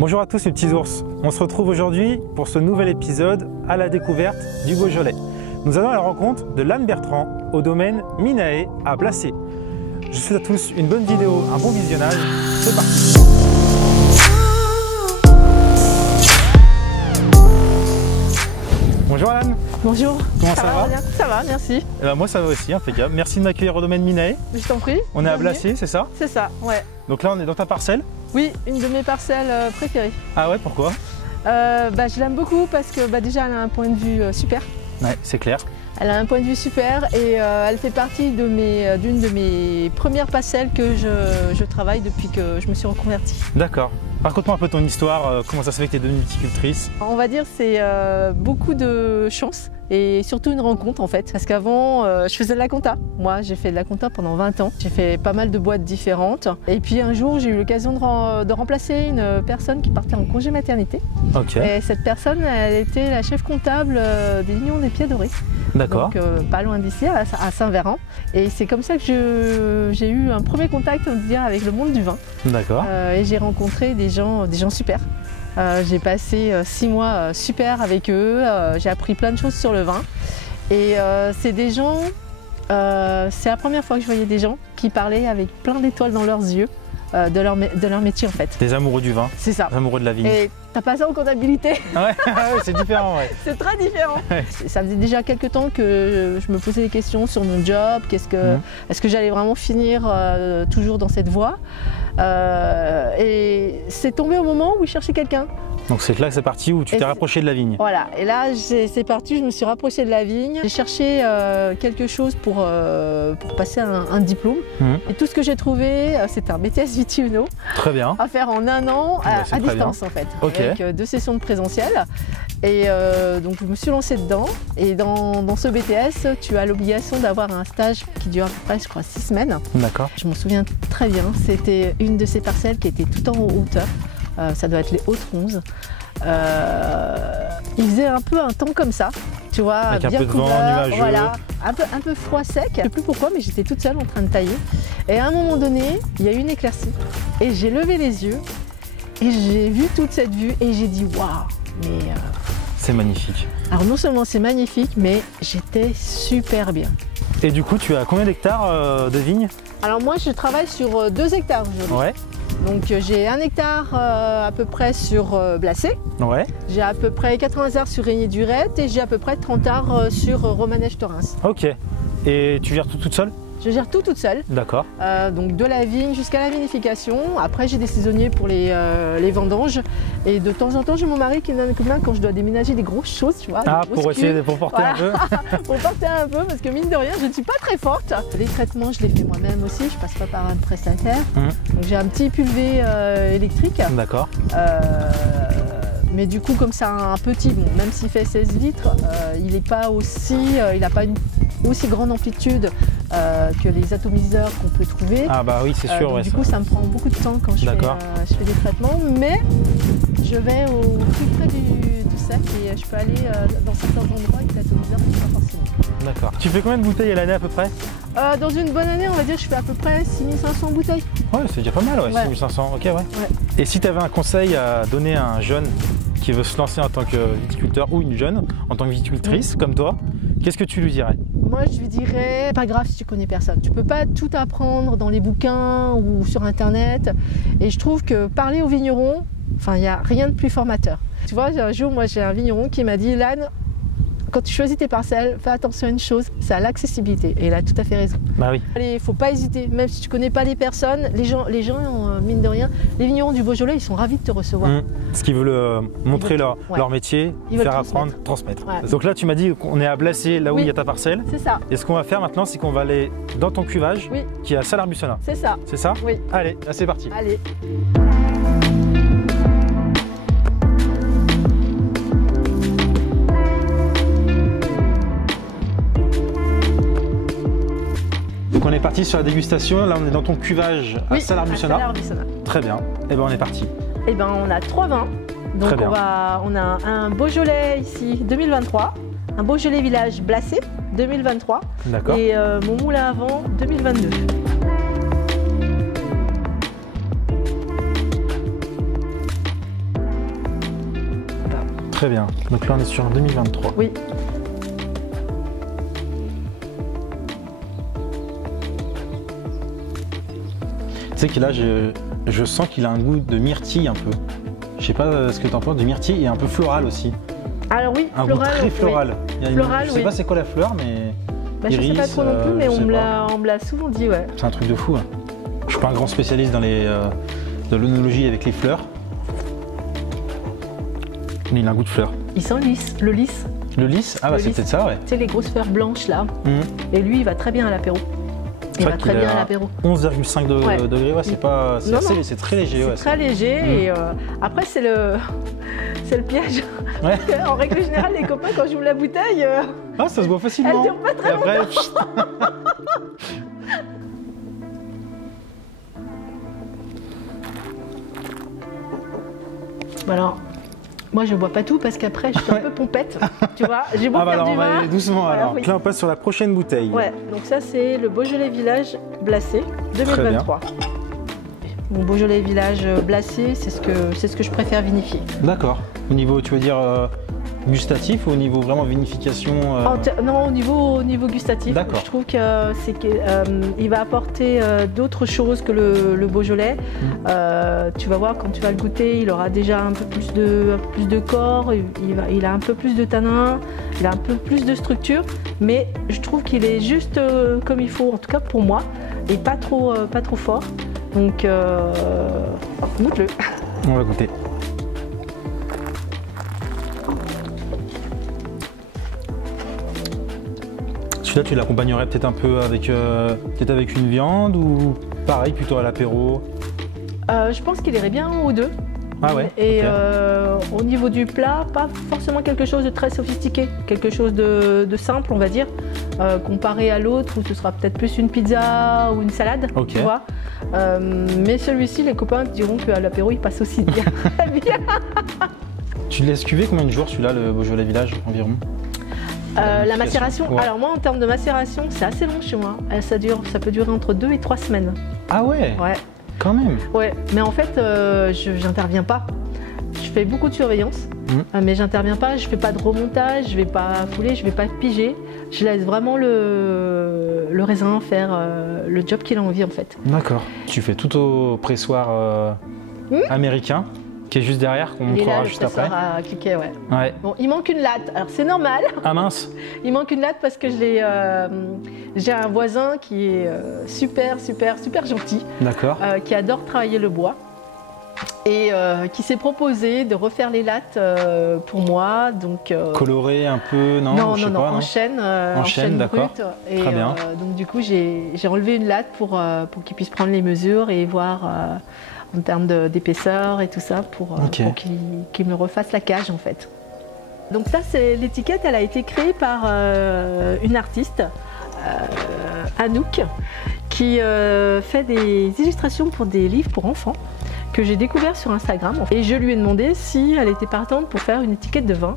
Bonjour à tous les petits ours, on se retrouve aujourd'hui pour ce nouvel épisode à la découverte du Beaujolais. Nous allons à la rencontre de Lane Bertrand au domaine Minae à Blacé. Je vous souhaite à tous une bonne vidéo, un bon visionnage, c'est parti. Bonjour Lane. Bonjour. Comment ça va? Ça va, merci. Eh ben moi ça va aussi, impeccable. Merci de m'accueillir au domaine Minae. Je t'en prie. On est à Blacé, c'est ça? C'est ça, ouais. Donc là on est dans ta parcelle? Oui, une de mes parcelles préférées. Ah ouais, pourquoi? Je l'aime beaucoup parce que déjà elle a un point de vue super. Ouais, c'est clair. Elle a un point de vue super et elle fait partie d'une de mes premières parcelles que je travaille depuis que je me suis reconvertie. D'accord. Raconte-moi un peu ton histoire, comment ça se fait que tu es devenue viticultrice? On va dire c'est beaucoup de chance et surtout une rencontre en fait. Parce qu'avant, je faisais de la compta. Moi, j'ai fait de la compta pendant 20 ans. J'ai fait pas mal de boîtes différentes. Et puis un jour, j'ai eu l'occasion de remplacer une personne qui partait en congé maternité. Ok. Et cette personne, elle était la chef comptable des Vignerons des Pieds Dorés. D'accord. Donc pas loin d'ici, à Saint-Véran. Et c'est comme ça que j'ai eu un premier contact, on va dire, avec le monde du vin. D'accord. Et j'ai rencontré des gens super. J'ai passé 6 mois super avec eux, j'ai appris plein de choses sur le vin. Et c'est des gens, c'est la première fois que je voyais des gens qui parlaient avec plein d'étoiles dans leurs yeux de leur métier en fait. Des amoureux du vin. C'est ça. Des amoureux de la vigne. Et t'as pas ça en comptabilité. Ah ouais, c'est différent, ouais. C'est très différent. Ouais. Ça faisait déjà quelques temps que je me posais des questions sur mon job. Est-ce que j'allais vraiment finir toujours dans cette voie? Et c'est tombé au moment où je cherchais quelqu'un. Donc c'est là que c'est parti où tu t'es rapproché de la vigne. Voilà, et là c'est parti, je me suis rapprochée de la vigne. J'ai cherché quelque chose pour passer un diplôme. Et tout ce que j'ai trouvé, c'était un BTS Viti Uno. Très bien. À faire en 1 an à distance en fait. Okay. Avec 2 sessions de présentiel. Et donc je me suis lancée dedans. Et dans ce BTS, tu as l'obligation d'avoir un stage qui dure à peu près, je crois, 6 semaines. D'accord. Je m'en souviens très bien. C'était une de ces parcelles qui était tout en hauteur. Ça doit être les Hautes-Ronces. Il faisait un peu un temps comme ça, tu vois, avec bien un peu de couvert, vent, nuageux. voilà, un peu froid sec. Je ne sais plus pourquoi, mais j'étais toute seule en train de tailler. Et à un moment donné, il y a eu une éclaircie. Et j'ai levé les yeux et j'ai vu toute cette vue et j'ai dit waouh, mais c'est magnifique. Alors non seulement c'est magnifique, mais j'étais super bien. Et du coup, tu as combien d'hectares de vignes? Alors moi, je travaille sur 2 hectares aujourd'hui. Ouais. Donc j'ai 1 hectare à peu près sur Blacé. Ouais. J'ai à peu près 80 arts sur Régnier-Durette et j'ai à peu près 30 arts sur Romanèche-Thorens. Ok. Et tu gères tout toute seule? Je gère tout toute seule. D'accord. Donc de la vigne jusqu'à la vinification. Après j'ai des saisonniers pour les vendanges. Et de temps en temps j'ai mon mari qui donne un coup de main quand je dois déménager des grosses choses, tu vois. Ah, pour porter un peu. Pour porter un peu parce que mine de rien je ne suis pas très forte. Les traitements je les fais moi-même aussi, je passe pas par un prestataire. Donc j'ai un petit pulvé électrique. D'accord. Mais du coup comme c'est un petit, bon, même s'il fait 16 litres, il n'a pas une aussi grande amplitude que les atomiseurs qu'on peut trouver. Ah bah oui, c'est sûr. Ouais, du coup ça me prend beaucoup de temps quand je fais des traitements, mais je vais au plus près du sac et je peux aller dans certains endroits avec l'atomiseur, pas forcément. D'accord. Tu fais combien de bouteilles à l'année à peu près? Dans une bonne année, on va dire je fais à peu près 6500 bouteilles. Ouais, c'est déjà pas mal, ouais. 6500, ok, ouais. Et si tu avais un conseil à donner à un jeune qui veut se lancer en tant que viticulteur ou une jeune en tant que viticultrice comme toi, qu'est-ce que tu lui dirais? Moi je lui dirais, pas grave si tu connais personne, tu peux pas tout apprendre dans les bouquins ou sur internet, et je trouve que parler aux vignerons, enfin il n'y a rien de plus formateur. Tu vois, un jour moi j'ai un vigneron qui m'a dit, Lane, quand tu choisis tes parcelles, fais attention à une chose, c'est à l'accessibilité. Et il a tout à fait raison. Bah oui. Allez, faut pas hésiter, même si tu connais pas les personnes, les gens mine de rien, les vignerons du Beaujolais, ils sont ravis de te recevoir. Parce qu'ils veulent montrer leur métier, faire apprendre, transmettre. Ouais. Donc là, tu m'as dit qu'on est à Blacé, là où il y a ta parcelle. C'est ça. Et ce qu'on va faire maintenant, c'est qu'on va aller dans ton cuvage, qui est à Salars-Bussonat. C'est ça. C'est ça? Oui. Allez, là c'est parti. Allez. Donc on est parti sur la dégustation, là on est dans ton cuvage à Salars-Bussonat. Très bien, et ben on est parti. Et ben on a 3 vins, donc on a un Beaujolais ici 2023, un Beaujolais Village Blacé 2023 et mon moulin à vent 2022. Très bien. Donc là, on est sur 2023. Oui. Tu sais que là, je sens qu'il a un goût de myrtille un peu. Je sais pas ce que tu en penses, de myrtille et un peu floral aussi. Alors oui, Un floral. goût très floral. Oui. Floral, je sais pas c'est quoi la fleur, mais bah, je sais pas trop non plus, mais on me l'a souvent dit, ouais. C'est un truc de fou. Hein. Je suis pas un grand spécialiste dans de l'œnologie avec les fleurs. Mais il a un goût de fleur. Il sent le lys. Le lys? Ah bah c'est peut-être ça, ouais. Tu sais, les grosses fleurs blanches là. Et lui, il va très bien à l'apéro. Il va très bien à l'apéro. 11,5 degrés, ouais, c'est très léger. C'est très léger et après c'est le piège. Ouais. En règle générale, les copains, quand j'ouvre la bouteille, ah, ça se boit facilement. Elle dure pas très longtemps. Alors, moi je bois pas tout parce qu'après je suis un peu pompette, tu vois. J'ai beau faire du vin. On va aller doucement voilà, alors. Oui. Là on passe sur la prochaine bouteille. Ouais, donc ça c'est le Beaujolais Village Blacé 2023. Mon Beaujolais Village Blacé, c'est ce que je préfère vinifier. D'accord. Au niveau, tu veux dire gustatif ou au niveau vraiment vinification Non, au niveau gustatif. D'accord. Je trouve qu'il va apporter d'autres choses que le Beaujolais. Tu vas voir quand tu vas le goûter, il aura déjà un peu plus de corps, il a un peu plus de tanin, il a un peu plus de structure, mais je trouve qu'il est juste comme il faut, en tout cas pour moi, et pas trop fort. Donc, goûte-le. On va goûter. Celui-là, tu l'accompagnerais peut-être un peu avec une viande ou pareil, plutôt à l'apéro? Je pense qu'il irait bien aux deux. Ah ouais. Et au niveau du plat, pas forcément quelque chose de très sophistiqué, quelque chose de simple, on va dire, comparé à l'autre où ce sera peut-être plus une pizza ou une salade, tu vois. Mais celui-ci, les copains te diront qu'à l'apéro, il passe aussi bien. Tu le laisses cuver combien de jours celui-là, le Beaujolais Village environ? La macération, ouais. Alors moi en termes de macération, c'est assez long chez moi. Ça peut durer entre 2 et 3 semaines. Ah ouais? Ouais. Quand même. Ouais, mais en fait, j'interviens pas. Je fais beaucoup de surveillance, mais j'interviens pas. Je fais pas de remontage, je vais pas fouler, je vais pas piger. Je laisse vraiment le raisin faire le job qu'il a envie en fait. D'accord. Tu fais tout au pressoir américain, qui est juste derrière, qu'on montrera juste après. À cliquer, ouais. Ouais. Bon, il manque une latte. Alors c'est normal. Ah mince. Il manque une latte parce que j'ai un voisin qui est super gentil. D'accord. Qui adore travailler le bois et qui s'est proposé de refaire les lattes pour moi. Donc coloré un peu, non? Non, en chêne, d'accord. Et très bien. donc du coup j'ai enlevé une latte pour qu'il puisse prendre les mesures et voir en termes d'épaisseur et tout ça pour qu'il me refasse la cage en fait. Donc ça, c'est l'étiquette, elle a été créée par une artiste, Anouk, qui fait des illustrations pour des livres pour enfants que j'ai découvert sur Instagram. Et je lui ai demandé si elle était partante pour faire une étiquette de vin.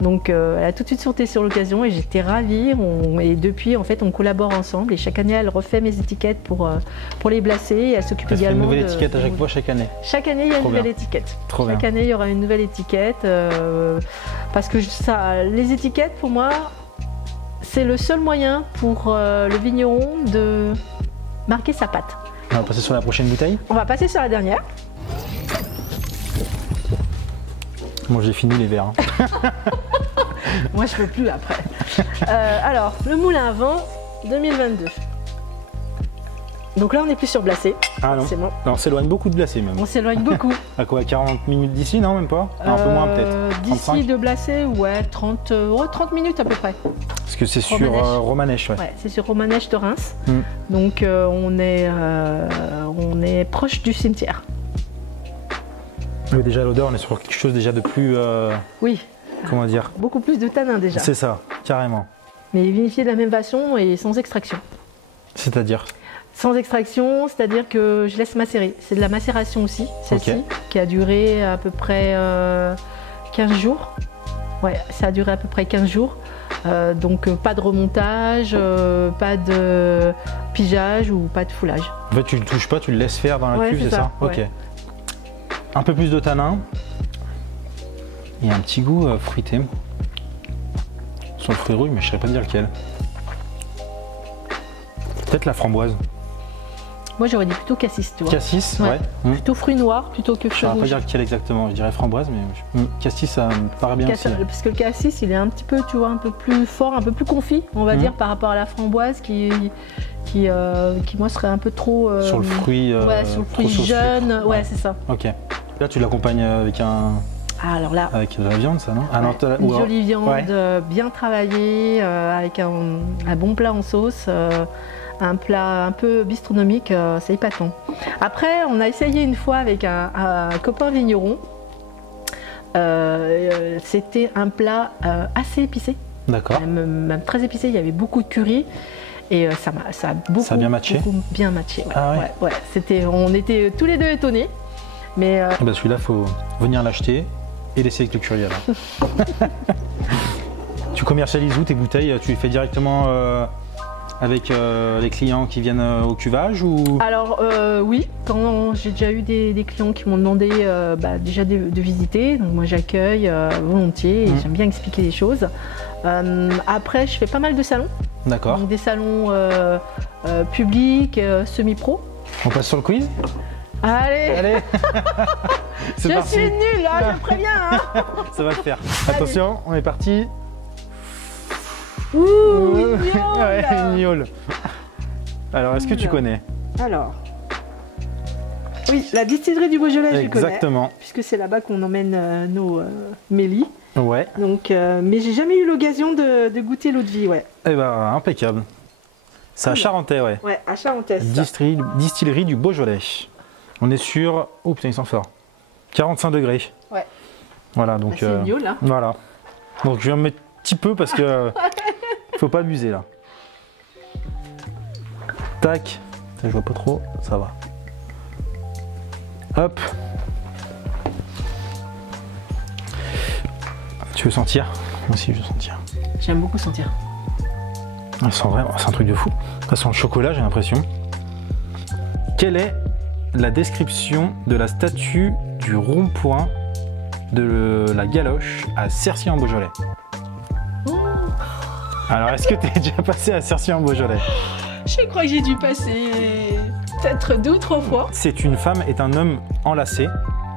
Donc elle a tout de suite sauté sur l'occasion et j'étais ravie. Et depuis, en fait, on collabore ensemble et chaque année, elle refait mes étiquettes pour les Blacé. Et elle s'occupe également une nouvelle étiquette à chaque fois, chaque année? Chaque année, il y a une nouvelle étiquette. Chaque année, il y aura une nouvelle étiquette parce que les étiquettes, pour moi, c'est le seul moyen pour le vigneron de marquer sa patte. On va passer sur la prochaine bouteille? On va passer sur la dernière. Moi j'ai fini les verres. Moi je peux plus après. Alors, le moulin à vent 2022. Donc là on n'est plus sur Blacé. Ah non, bon. On s'éloigne beaucoup de Blacé même. On s'éloigne beaucoup. À quoi, 40 minutes d'ici, non? Même pas? Un peu moins peut-être. D'ici de Blacé, ouais, 30 minutes à peu près. Parce que c'est sur Romanèche, ouais. Ouais, c'est sur Romanèche de Reims. Donc on est proche du cimetière. Mais déjà l'odeur, on est sur quelque chose déjà de plus... Oui. Comment dire? Beaucoup plus de tanin déjà. C'est ça, carrément. Mais vinifié de la même façon et sans extraction. C'est-à-dire? Sans extraction, c'est-à-dire que je laisse macérer. C'est de la macération aussi, celle-ci, qui a duré à peu près 15 jours. Ouais, ça a duré à peu près 15 jours. Donc pas de remontage, pas de pigeage ou pas de foulage. En fait, tu le touches pas, tu le laisses faire dans la cuve, c'est ça? Ouais. Ok. Un peu plus de tanin. Il y a un petit goût fruité. Sur le fruit rouge, mais je ne saurais pas dire lequel. Peut-être la framboise. Moi j'aurais dit plutôt cassis, tu vois. Cassis, ouais. Plutôt fruit noir plutôt que fruit Je ne saurais pas rouge. dire lequel exactement, je dirais framboise, mais cassis ça me paraît bien aussi. Parce que le cassis il est un petit peu, tu vois, un peu plus fort, un peu plus confit, on va dire, par rapport à la framboise qui moi serait un peu trop... sur le fruit, sur le fruit jeune, ouais c'est ça. Ok. Là tu l'accompagnes avec alors là, avec de la viande, ça, non? Ah, non, une jolie viande, bien travaillée, avec un bon plat en sauce, un plat un peu bistronomique, c'est épatant. Après, on a essayé une fois avec un copain vigneron. C'était un plat assez épicé. D'accord. Même très épicé, il y avait beaucoup de curry. Et ça a beaucoup bien matché. Bien matché, ouais. Ah ouais. On était tous les deux étonnés. Mais bah celui-là, faut venir l'acheter et laisser avec le curry alors. Tu commercialises où tes bouteilles? Tu les fais directement avec les clients qui viennent au cuvage ou? Alors oui, quand j'ai déjà eu des clients qui m'ont demandé déjà de visiter, donc moi j'accueille volontiers et j'aime bien expliquer les choses. Après je fais pas mal de salons. D'accord. Donc des salons publics, semi-pro. On passe sur le quiz? Allez. C'est Je parti. suis nulle, hein, je préviens. Hein. Ça va le faire. Attention, on est parti. Ouh, Ouais, Niol. Alors, est-ce que tu connais? Alors, oui, la distillerie du Beaujolais, je connais. Exactement. Puisque c'est là-bas qu'on emmène nos mélis. Ouais. Donc, mais j'ai jamais eu l'occasion de goûter l'eau de vie, ouais. Eh ben, impeccable. C'est à Charentais, ouais. Ouais, à Charentais. Distillerie du Beaujolais. On est sur... Oh putain, il sent fort. 45 degrés. Ouais. Voilà, donc... C'est mieux, là. Voilà. Donc, je vais en mettre un petit peu parce que... faut pas abuser, là. Tac. Je vois pas trop. Ça va. Hop. Tu veux sentir? Moi aussi, je veux sentir. J'aime beaucoup sentir. Ça sent vraiment... C'est un truc de fou. Ça sent le chocolat, j'ai l'impression. Quelle est la description de la statue du rond-point de la Galoche à Cercy-en-Beaujolais? Alors, est-ce que tu es déjà passé à Cercy-en-Beaujolais? Je crois que j'ai dû passer peut-être 2 ou 3 fois. C'est une femme et un homme enlacés.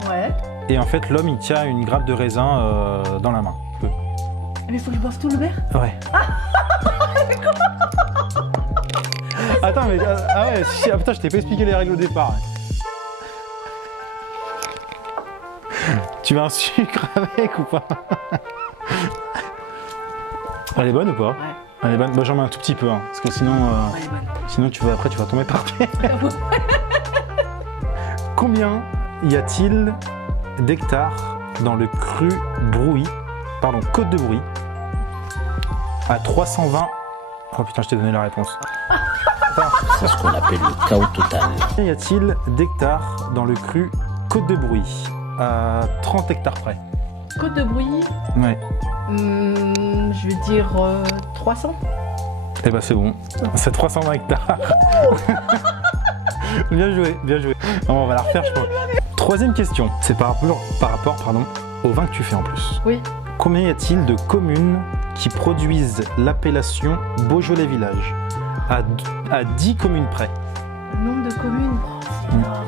Ouais. Et en fait, l'homme, il tient une grappe de raisin dans la main. Mais il faut que je boive tout le verre? Ouais. Attends, mais... ah ouais, ah, putain, je t'ai pas expliqué les règles au départ. Tu veux un sucre avec ou pas? Elle est bonne ou pas? Ouais. Elle est bonne. Bah, j'en mets un tout petit peu, hein, parce que sinon, Elle est bonne. sinon après tu vas tomber par terre. Combien y a-t-il d'hectares dans le cru Côte de Brouy à 320? Oh putain, je t'ai donné la réponse. C'est ce qu'on appelle le chaos total. Combien y a-t-il d'hectares dans le cru Côte de Brouy à 30 hectares près? Côte de Brouy, Ouais. je vais dire 300. Eh ben c'est bon, c'est 320 hectares. Bien joué, bien joué. Non, on va la refaire, je pense. Troisième question, c'est par rapport au vin que tu fais en plus. Oui. Combien y a-t-il de communes qui produisent l'appellation Beaujolais Village à 10 communes près? Le nombre de communes, c'est énorme.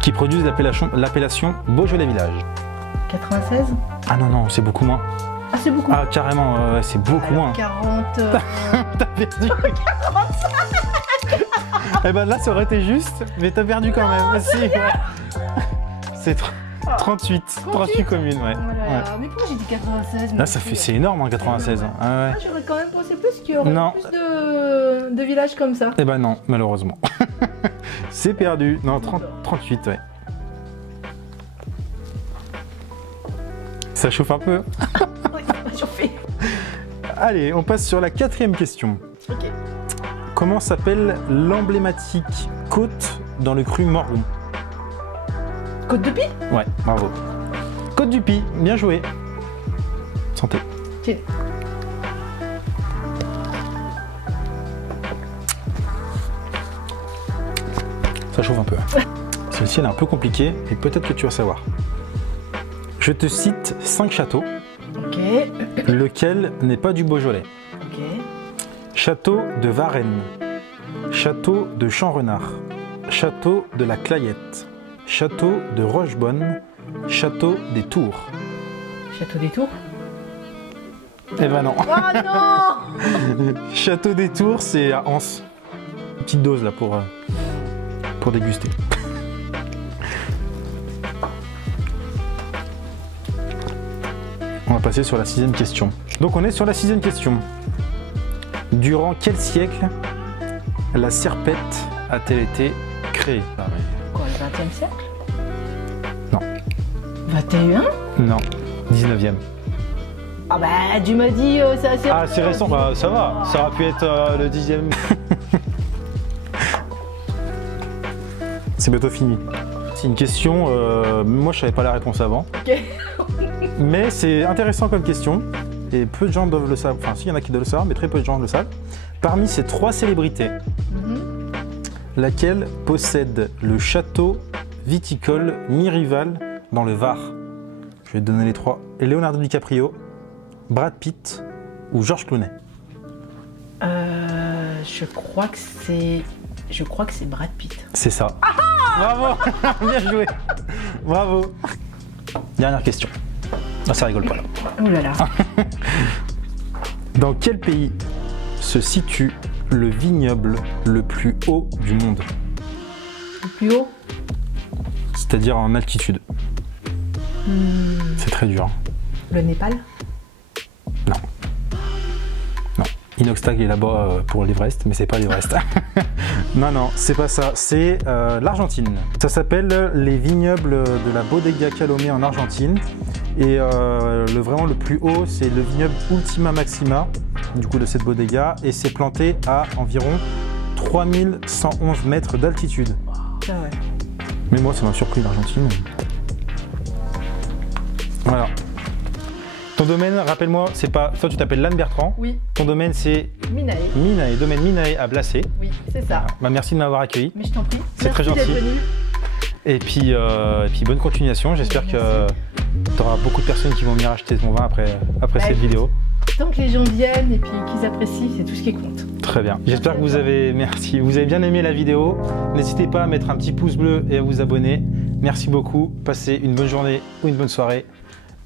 Qui produisent l'appellation Beaujolais Village. 96? Ah non, non, c'est beaucoup moins. Ah, c'est beaucoup. Ah, carrément, ouais, c'est beaucoup moins. 40. T'as perdu. Eh ben là, ça aurait été juste, mais t'as perdu quand même. Non, Si, ouais. C'est 38 communes, ouais. Voilà. Ouais. Mais pourquoi j'ai dit 96? Là, c'est énorme, hein, 96. Ah, ouais. Ah, j'aurais quand même pensé plus qu'il y aurait Non. plus de villages comme ça. Eh ben non, malheureusement. C'est perdu. Non, 38, ouais. Ça chauffe un peu. Oui, ça va chauffer. Allez, on passe sur la 4e question. Ok. Comment s'appelle l'emblématique côte dans le cru Morgon? Côte de Pie? Ouais, bravo. Côte du Py, bien joué. Santé. Tiens. Ça chauffe un peu. Celle-ci, elle est un peu compliquée, et peut-être que tu vas savoir. Je te cite 5 châteaux. Ok. Lequel n'est pas du Beaujolais? Ok. Château de Varennes, château de Champ-Renard, château de la Clayette, château de Rochebonne, château des Tours. Château des Tours. Eh ben non. Oh non. Château des Tours, c'est à Anse. Une petite dose là pour déguster. On va passer sur la 6e question. Donc on est sur la 6e question. Durant quel siècle la serpette a-t-elle été créée? Quoi, le 20e siècle? Non. 21? Non, 19e. Ah bah tu m'as dit c'est assez Ah c'est récent, bah ça va, ça aurait pu être le 10e. C'est bientôt fini. C'est une question, moi je savais pas la réponse avant. Ok. Mais c'est intéressant comme question. Et peu de gens doivent le savoir, enfin si, il y en a qui doivent le savoir, mais très peu de gens le savent. Parmi ces 3 célébrités, laquelle possède le château viticole Mirival dans le Var? Je vais te donner les 3. Leonardo DiCaprio, Brad Pitt ou George Clooney? Je crois que c'est Brad Pitt. C'est ça. Bravo. Bien joué. Bravo. Dernière question. Ah, ça rigole pas là. Oh là là. Dans quel pays se situe le vignoble le plus haut du monde? Le plus haut? C'est-à-dire en altitude. C'est très dur. Hein. Le Népal? Non. Non. Inoxtag est là-bas pour l'Everest, mais c'est pas l'Everest. Non, non, c'est pas ça. C'est l'Argentine. Ça s'appelle les vignobles de la Bodega Calomé en Argentine. Et vraiment le plus haut, c'est le vignoble Ultima Maxima, du coup de cette bodega, et c'est planté à environ 3111 mètres d'altitude. Ah ouais. Mais moi, ça m'a surpris l'Argentine. Voilà. Ton domaine, rappelle-moi, c'est pas. Toi, tu t'appelles Lannes Bertrand. Oui. Ton domaine, c'est Minae. Minae, domaine Minae à Blacé. Oui, c'est ça. Bah, merci de m'avoir accueilli. Mais je t'en prie. C'est très Merci gentil. d'être venu. Et puis bonne continuation. J'espère que tu auras beaucoup de personnes qui vont venir acheter ton vin après cette vidéo. Tant que les gens viennent et puis qu'ils apprécient, c'est tout ce qui compte. Très bien. J'espère que vous avez bien aimé la vidéo. N'hésitez pas à mettre un petit pouce bleu et à vous abonner. Merci beaucoup. Passez une bonne journée ou une bonne soirée.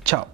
Ciao.